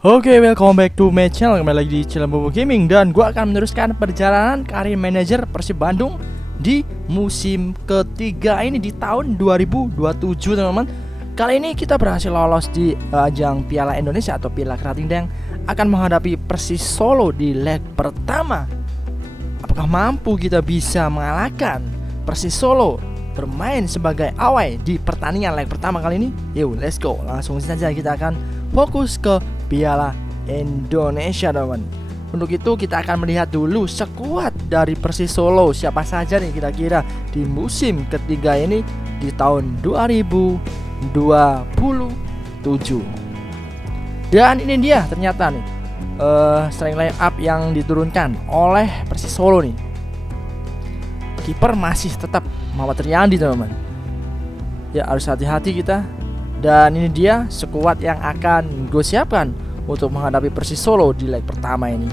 Oke, welcome back to my channel. Kembali lagi di channel Bobo Gaming. Dan gue akan meneruskan perjalanan karir manajer Persib Bandung di musim ketiga ini di tahun 2027, teman-teman. Kali ini kita berhasil lolos di ajang Piala Indonesia atau Piala Kerating yang akan menghadapi Persis Solo di leg pertama. Apakah mampu kita bisa mengalahkan Persis Solo bermain sebagai awai di pertandingan leg pertama kali ini? Yuk, let's go. Langsung saja kita akan fokus ke Piala Indonesia, teman. Untuk itu kita akan melihat dulu skuad dari Persis Solo, siapa saja nih kira-kira di musim ketiga ini di tahun 2027. Dan ini dia ternyata nih starting line up yang diturunkan oleh Persis Solo nih. Kiper masih tetap Muhammad Riyandi, teman-teman. Ya, harus hati-hati kita. Dan ini dia skuad yang akan gue siapkan untuk menghadapi Persis Solo di leg pertama ini.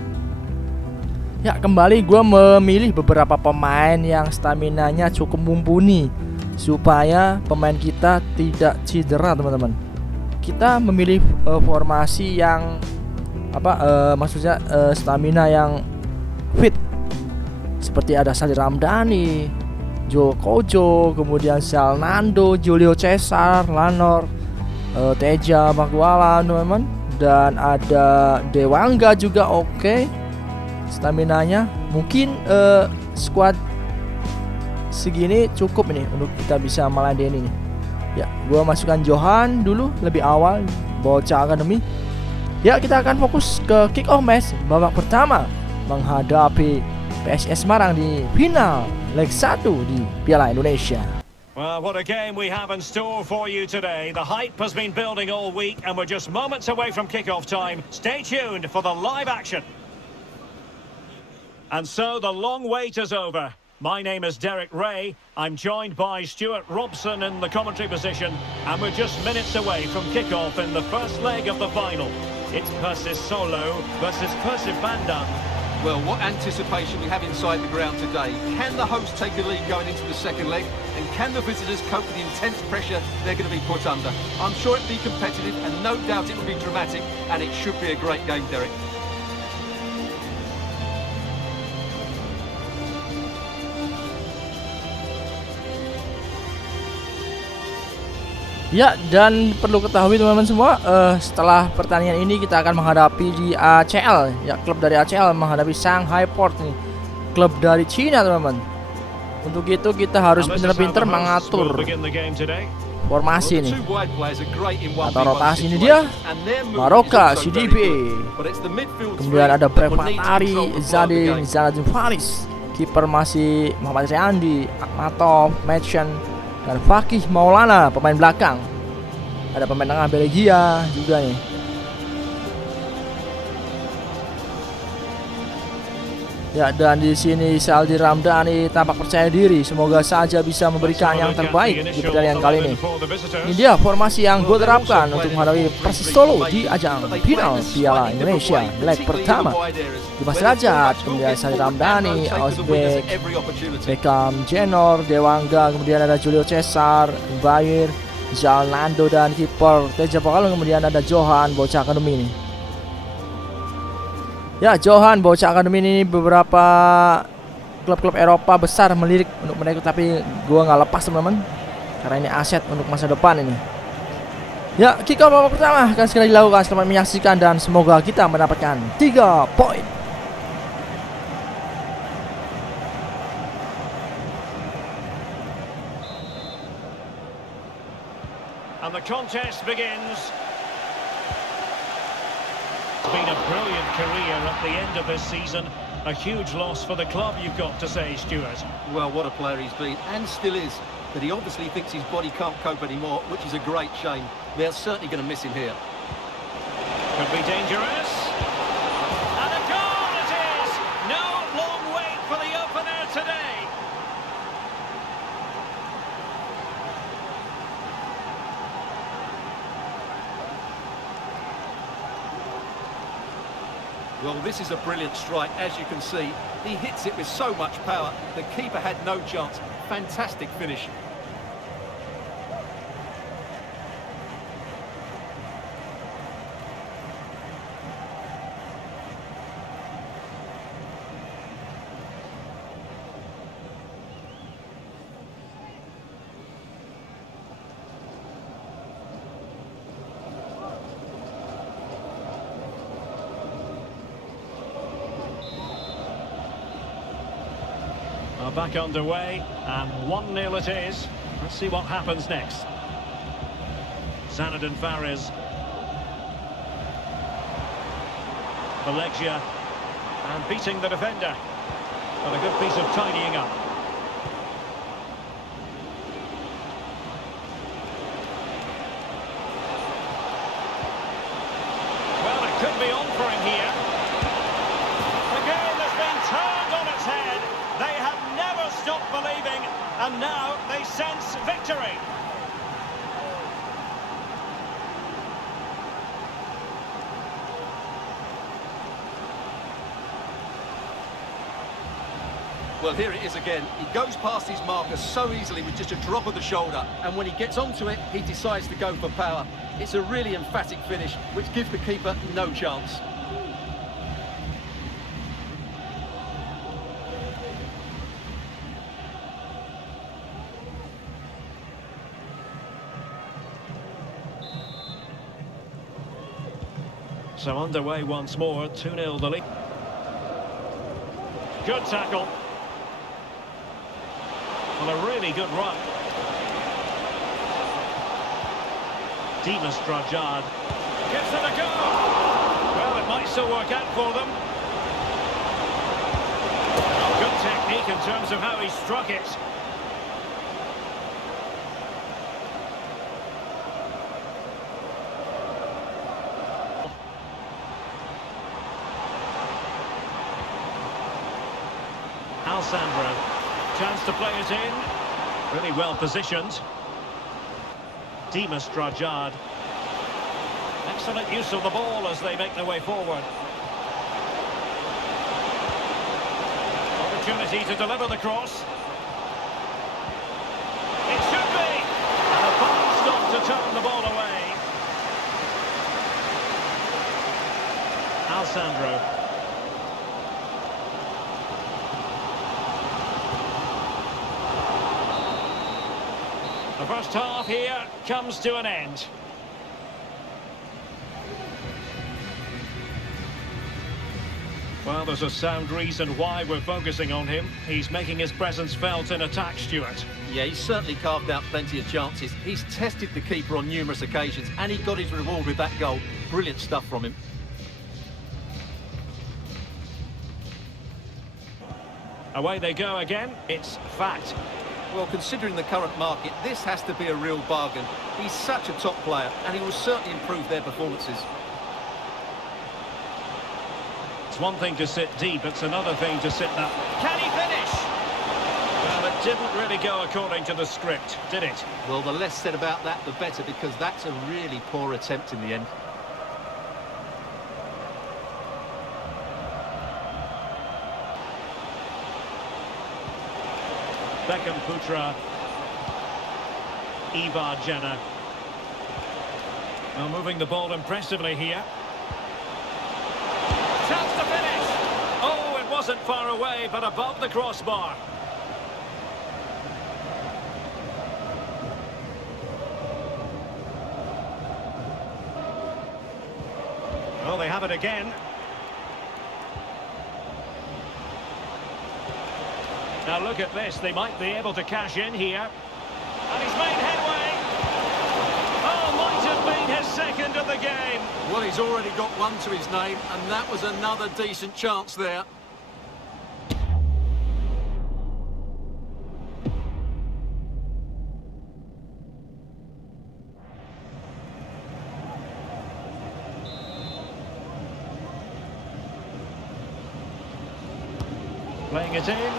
Ya, kembali gue memilih beberapa pemain yang staminanya cukup mumpuni supaya pemain kita tidak cedera, teman-teman. Kita memilih formasi yang maksudnya stamina yang fit. Seperti ada Salih Ramdhani, Joe Kojo, kemudian Nando, Julio Cesar, Lanor, Teja Magwala, teman-teman. Dan ada Dewangga juga oke. Staminanya mungkin squad segini cukup nih untuk kita bisa meladeni nih. Ya, gua masukkan Johan dulu lebih awal, bocah akademi. Ya, kita akan fokus ke kick off match babak pertama menghadapi PSS Semarang di final leg 1 di Piala Indonesia. Well, what a game we have in store for you today. The hype has been building all week and we're just moments away from kick-off time. Stay tuned for the live action. And so the long wait is over. My name is Derek Ray. I'm joined by Stuart Robson in the commentary position, and we're just minutes away from kick-off in the first leg of the final. It's Persis Solo versus Persib Bandung. Well, what anticipation we have inside the ground today. Can the hosts take a lead going into the second leg? And can the visitors cope with the intense pressure they're going to be put under? I'm sure it'll be competitive and no doubt it will be dramatic, and it should be a great game, Derek. Ya, dan perlu ketahui teman-teman semua, setelah pertandingan ini kita akan menghadapi di Acl, ya, klub dari Acl menghadapi Shanghai Port nih, klub dari Cina, teman-teman. Untuk itu kita harus pintar-pintar mengatur formasi nih atau rotasi. Ini dia Maroka, CDB, kemudian ada Prevatari, Zadin Faris, kiper masih Muhammad Riyandi, Akmatov, Metchen, dan Fakih Maulana pemain belakang. Ada pemain tengah Belgia juga nih. Ya, dan di sini Salih Ramdhani tampak percaya diri. Semoga saja bisa memberikan yang terbaik di pertandingan kali ini. Ini dia formasi yang gue terapkan untuk menghadapi Persis Solo di ajang final Piala Indonesia leg pertama. Dimas Derajat, kemudian Salih Ramdhani, Ausbek, Beckham, Jenor, Dewangga, kemudian ada Julio Cesar, Bayer, Nando, dan kiper Teja Pokalung, kemudian ada Johan, bocah akademi ini. Ya, Johan, bocah akademi ini beberapa klub-klub Eropa besar melirik untuk merekrut, tapi gue nggak lepas, teman-teman, karena ini aset untuk masa depan ini. Ya, kick off babak pertama akan segera dilakukan. Selamat menyaksikan dan semoga kita mendapatkan 3 poin. And the contest begins. It's been a brilliant career at the end of this season. A huge loss for the club, you've got to say, Stuart. Well, what a player he's been, and still is. But he obviously thinks his body can't cope anymore, which is a great shame. They're certainly going to miss him here. Could be dangerous. And a goal it is! No long wait for the opener today. Well, this is a brilliant strike, as you can see. He hits it with so much power. The keeper had no chance. Fantastic finish. back underway, and 1-0 it is. Let's see what happens next. Zinedine Fares. Valencia, and beating the defender. But a good piece of tidying up. Well, it could be on for him here. The game has been turned on its head. They have never stopped believing, and now they sense victory. Well, here it is again. He goes past his marker so easily with just a drop of the shoulder, and when he gets onto it, he decides to go for power. It's a really emphatic finish, which gives the keeper no chance. So underway once more, 2-0 the lead. Good tackle. Well, a really good run. Dimas Drajad gives it a go. Well, it might still work out for them. Good technique in terms of how he struck it. Alessandro, chance to play it in, really well positioned. Dimas Drajad, excellent use of the ball as they make their way forward. Opportunity to deliver the cross. It should be, and a fine stop to turn the ball away. Alessandro. The first half here comes to an end. Well, there's a sound reason why we're focusing on him. He's making his presence felt in attack, Stuart. Yeah, he's certainly carved out plenty of chances. He's tested the keeper on numerous occasions, and he got his reward with that goal. Brilliant stuff from him. Away they go again. It's fact. Well, considering the current market, this has to be a real bargain. He's such a top player, and he will certainly improve their performances. It's one thing to sit deep, it's another thing to sit that. Can he finish? Well, it didn't really go according to the script, did it? Well, the less said about that, the better, because that's a really poor attempt in the end. Beckham Putra, Ivar Jenner. Well, moving the ball impressively here. Chance to finish! Oh, it wasn't far away, but above the crossbar. Well, they have it again. Now look at this, they might be able to cash in here. And he's made headway. Oh, might have been his second of the game. Well, he's already got one to his name, and that was another decent chance there. Playing it in.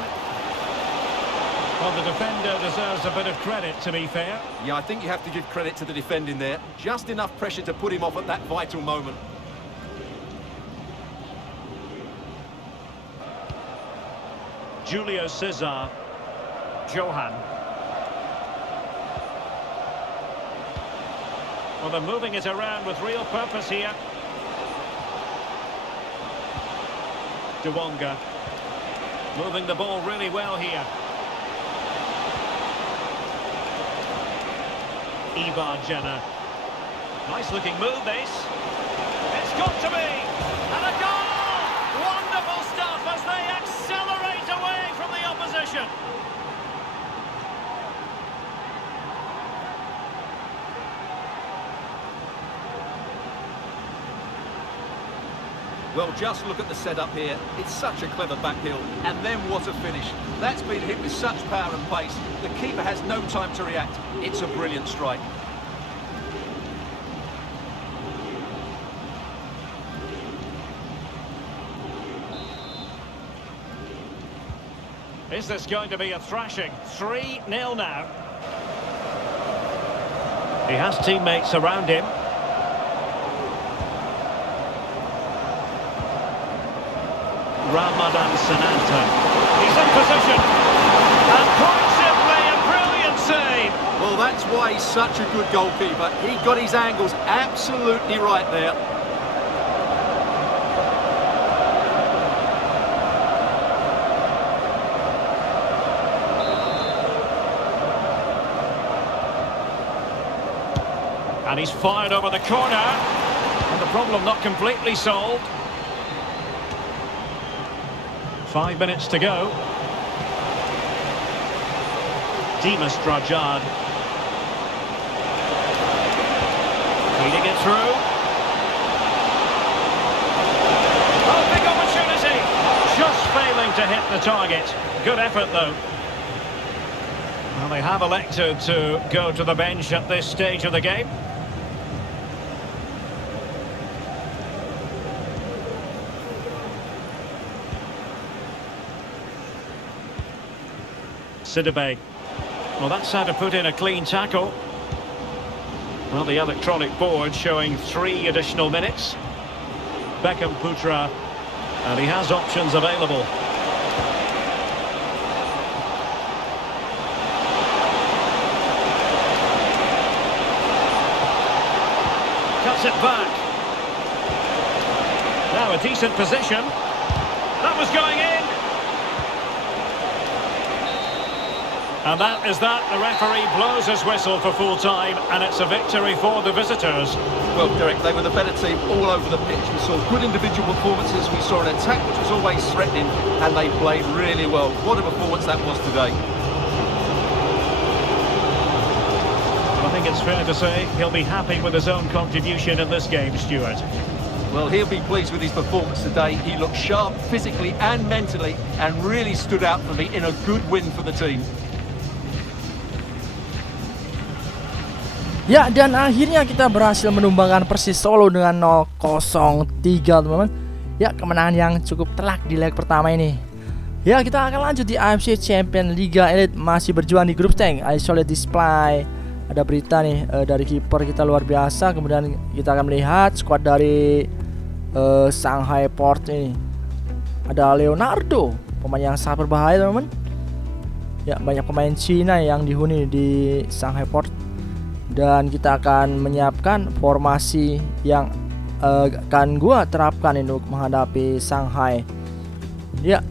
Well, the defender deserves a bit of credit, to be fair. Yeah, I think you have to give credit to the defending there. Just enough pressure to put him off at that vital moment. Julio Cesar. Johan. Well, they're moving it around with real purpose here. Dewonga. Moving the ball really well here. Ivar Jenner. Nice looking move this. It's got to be. And a goal! Wonderful stuff as they accelerate away from the opposition. Well, just look at the setup here. It's such a clever back heel. And then what a finish. That's been hit with such power and pace. The keeper has no time to react. It's a brilliant strike. Is this going to be a thrashing? 3-0 now. He has teammates around him. Ramadan Sananta. He's in position. And quite simply a brilliant save. Well, that's why he's such a good goalkeeper. He got his angles absolutely right there. And he's fired over the corner. And the problem not completely solved. 5 minutes to go. Dimas Drajad. Feeding it through. Oh, big opportunity. Just failing to hit the target. Good effort, though. Well, they have elected to go to the bench at this stage of the game. Sidibe. Well, that's how to put in a clean tackle. Well, the electronic board showing 3 additional minutes. Beckham Putra, and he has options available. Cuts it back. Now a decent position. That was going in. And that is that. The referee blows his whistle for full time, and it's a victory for the visitors. Well, Derek, they were the better team all over the pitch. We saw good individual performances. We saw an attack which was always threatening, and they played really well. What a performance that was today. I think it's fair to say he'll be happy with his own contribution in this game, Stuart. Well, he'll be pleased with his performance today. He looked sharp physically and mentally, and really stood out for me in a good win for the team. Ya, dan akhirnya kita berhasil menumbangkan Persis Solo dengan 0-3, teman-teman. Ya, kemenangan yang cukup telak di leg pertama ini. Ya, kita akan lanjut di AFC Champions Liga Elite, masih berjuang di grup stage. Isolate display. Ada berita nih dari kiper kita luar biasa. Kemudian kita akan melihat skuad dari Shanghai Port ini. Ada Leonardo, pemain yang sangat berbahaya, teman-teman. Ya, banyak pemain Cina yang dihuni di Shanghai Port. Dan kita akan menyiapkan formasi yang akan gua terapkan untuk menghadapi Shanghai. Ya,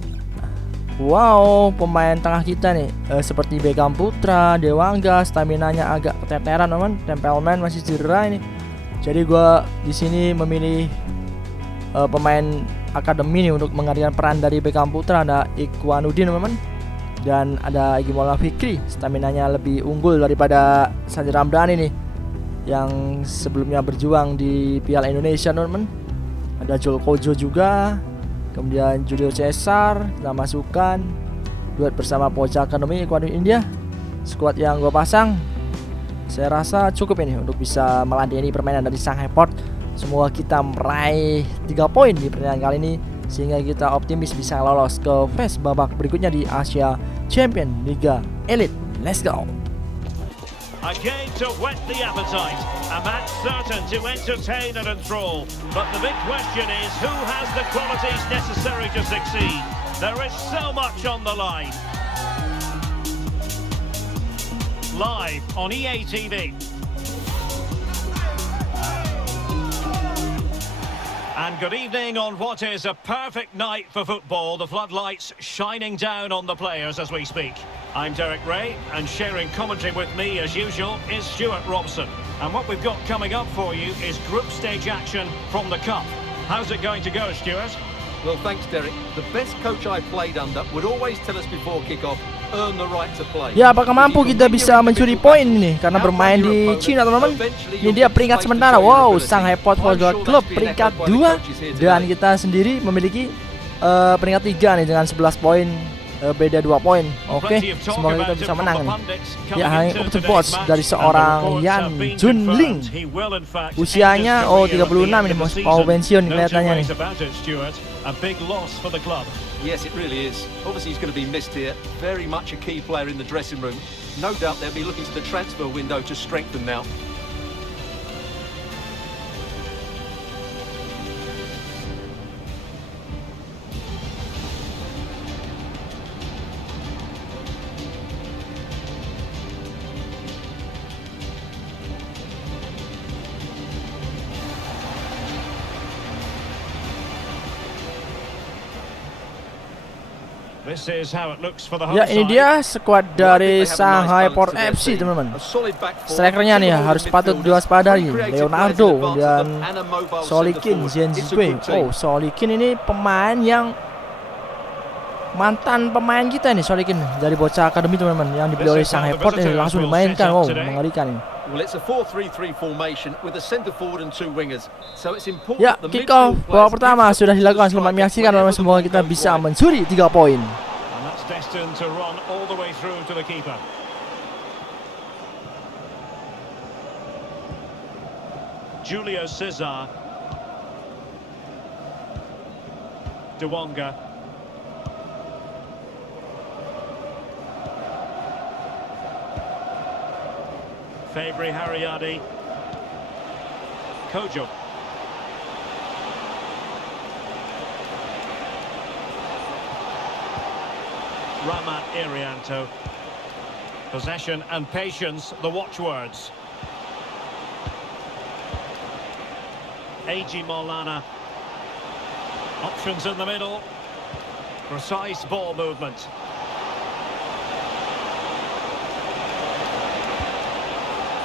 wow, pemain tengah kita nih seperti Beckham Putra, Dewangga, staminanya agak keteteran, teman. Tempelman masih cedera ini. Jadi gua di sini memilih pemain akademi nih untuk menggantikan peran dari Beckham Putra. Ada Ikhwanuddin, teman. Dan ada Egy Maulana Fikri, staminanya lebih unggul daripada Sanjay Ramdhani nih, yang sebelumnya berjuang di Piala Indonesia, teman-teman. Ada Joel Kojo juga. Kemudian Julio Cesar kita masukkan, duet bersama Poja Academy Kuadri India. Skuad yang gue pasang saya rasa cukup ini untuk bisa meladeni permainan dari Shanghai Port. Semoga kita meraih 3 poin di pertandingan kali ini, sehingga kita optimis bisa lolos ke phase babak berikutnya di Asia Champions Liga Elite. Let's go. A game to whet the appetite, a match certain to entertain and enthrall. But the big question is, who has the qualities necessary to succeed? There is so much on the line. Live on EA TV. And good evening on what is a perfect night for football. The floodlights shining down on the players as we speak. I'm Derek Ray, and sharing commentary with me as usual is Stuart Robson. And what we've got coming up for you is group stage action from the Cup. How's it going to go, Stuart? Well, thanks, Derek. The best coach I played under would always tell us before kick-off, earn the right to play. Ya, apakah mampu kita bisa mencuri poin ini karena bermain di Cina, teman-teman? Ini dia peringkat sementara. Wow, Shanghai Football Club peringkat 2 dan kita sendiri memiliki peringkat 3 nih dengan 11 poin. Beda 2 poin. Oke, semoga kita bisa menang nih. Ya, hanya up to box dari seorang Yan Junling. Usianya 36 ini, mau pensiun kelihatannya nih. Yes, it really is. Obviously he's going to be missed here. Very much a key player in the dressing room. No doubt they'll be looking to the transfer window to strengthen now. Ya, ini dia skuad dari Shanghai Port FC, teman-teman. Strikernya nih harus patut diwaspadai. Leonardo dan Solikin Zenzibue. Oh, Solikin ini pemain yang mantan pemain kita nih, Solikin dari bocah akademi, teman-teman, yang dibeli oleh Shanghai Port ini langsung dimainkan. Wow, mengerikan ini. Ya, kick off babak pertama sudah dilakukan. Selamat menyaksikan, teman-teman. Semoga kita bisa mencuri 3 poin. Julio Cesar, Dewonga, Fabry Hariadi, Kojo, Ramat Irianto. Possession and patience, the watchwords. Acl Maulana. Options in the middle. Precise ball movement.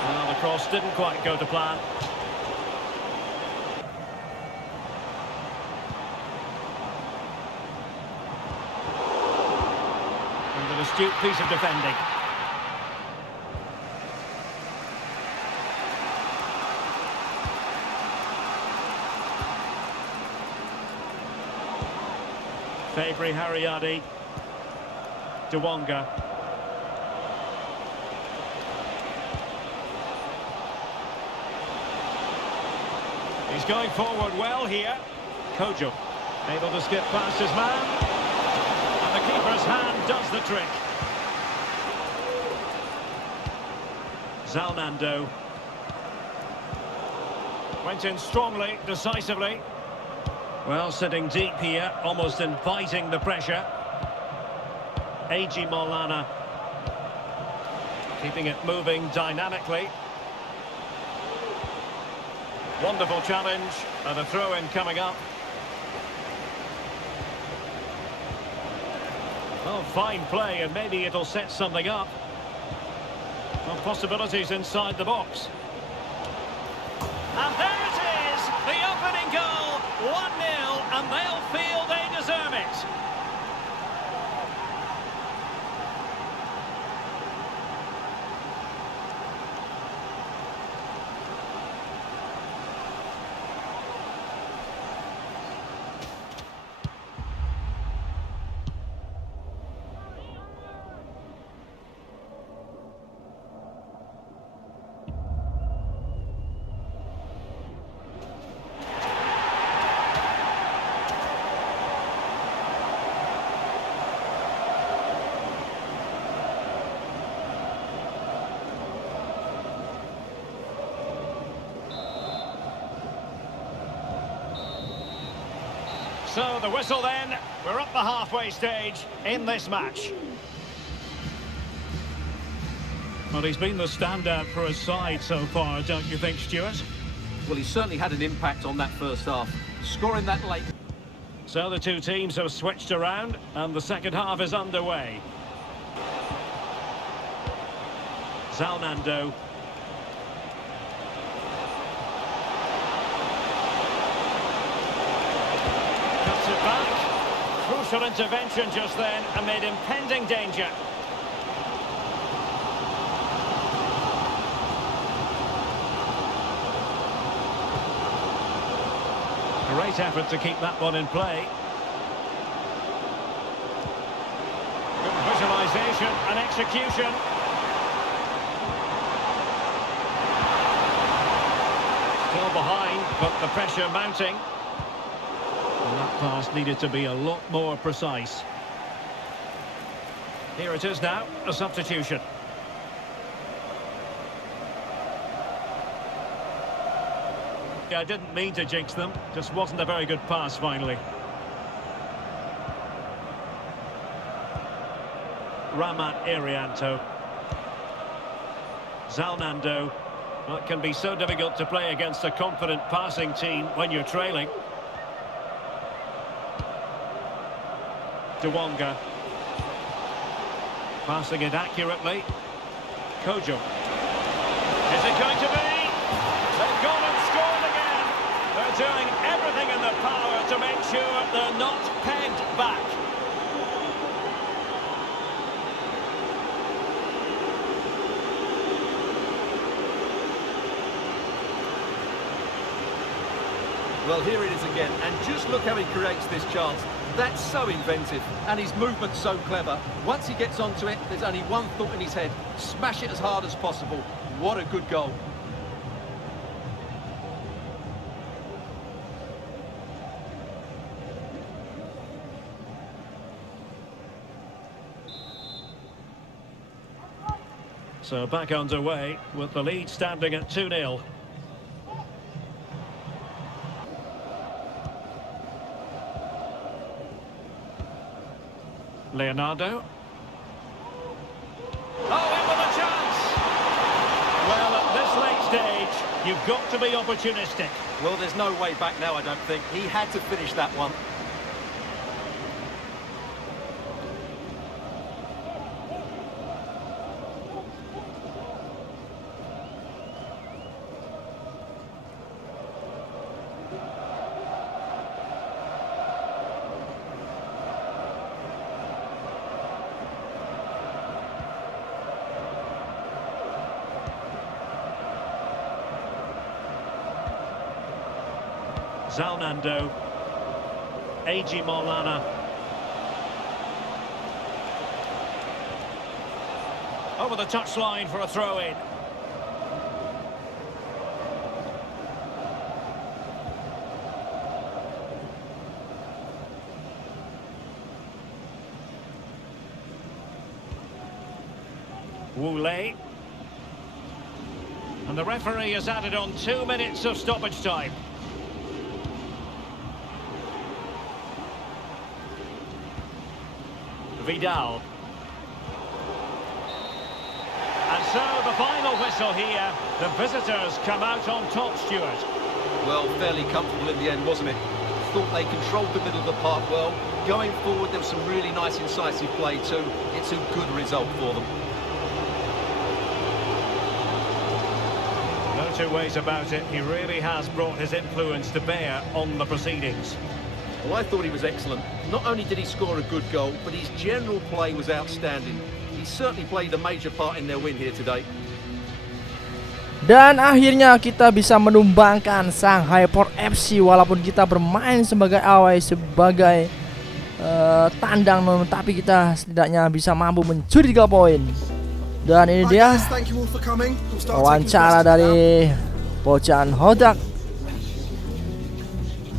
Well, the cross didn't quite go to plan. And an astute piece of defending. Fabry Hariadi, Dewonga. He's going forward well here. Kojo, able to skip past his man. And the keeper's hand does the trick. Zalnando. Went in strongly, decisively. Well, sitting deep here, almost inviting the pressure. Acl Maulana keeping it moving dynamically. Wonderful challenge and a throw-in coming up. Oh, fine play, and maybe it'll set something up. Well, possibilities inside the box. And there it is, the opening goal. 1-0, and they'll feel they deserve it. So the whistle then, we're up the halfway stage in this match. Well, he's been the standout for his side so far, don't you think, Stuart? Well, he certainly had an impact on that first half, scoring that late. So the two teams have switched around and the second half is underway. Zalnando. Cuts it back. Crucial intervention just then amid impending danger. Great effort to keep that one in play. Good visualisation and execution. Still behind, but the pressure mounting. And that pass needed to be a lot more precise. Here it is now, a substitution. I didn't mean to jinx them, just wasn't a very good pass finally. Ramat Irianto. Zalnando. Well, it can be so difficult to play against a confident passing team when you're trailing. Dewonga. Passing it accurately. Kojo. Is it going to be? They've gone and scored again. They're doing everything in their power to make sure they're not pegged back. Well, here it is again, and just look how he creates this chance. That's so inventive, and his movement's so clever. Once he gets onto it, there's only one thought in his head: smash it as hard as possible. What a good goal. So back underway with the lead standing at 2-0. Leonardo. Oh, in with a chance! Well, at this late stage, you've got to be opportunistic. Well, there's no way back now, I don't think. He had to finish that one. Zalnando. Acl Maulana. Over the touchline for a throw-in. Wooley. And the referee has added on 2 minutes of stoppage time. Vidal. And so the final whistle here. The visitors come out on top, Stuart. Well, fairly comfortable in the end, wasn't it? Thought they controlled the middle of the park well. Going forward, there was some really nice incisive play too. It's a good result for them. No two ways about it. He really has brought his influence to bear on the proceedings. Well, I thought he was excellent. Not only did he score a good goal, but his general play was outstanding. He certainly played a major part in their win here today. Dan akhirnya kita bisa menumbangkan Shanghai Port FC walaupun kita bermain sebagai away, sebagai tandang, tapi kita setidaknya bisa mampu mencuri 3 poin. Dan ini dia wawancara dari Bojan Hodak.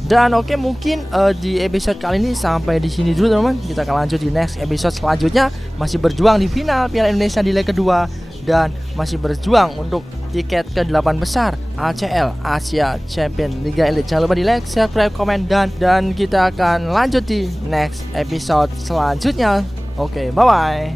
Dan oke, mungkin di episode kali ini sampai di sini dulu teman-teman. Kita akan lanjut di next episode selanjutnya. Masih berjuang di final Piala Indonesia di leg kedua dan masih berjuang untuk tiket ke 8 besar ACL Asia Champion Liga Elite. Jangan lupa di like, subscribe, komen dan kita akan lanjut di next episode selanjutnya. Oke, bye bye.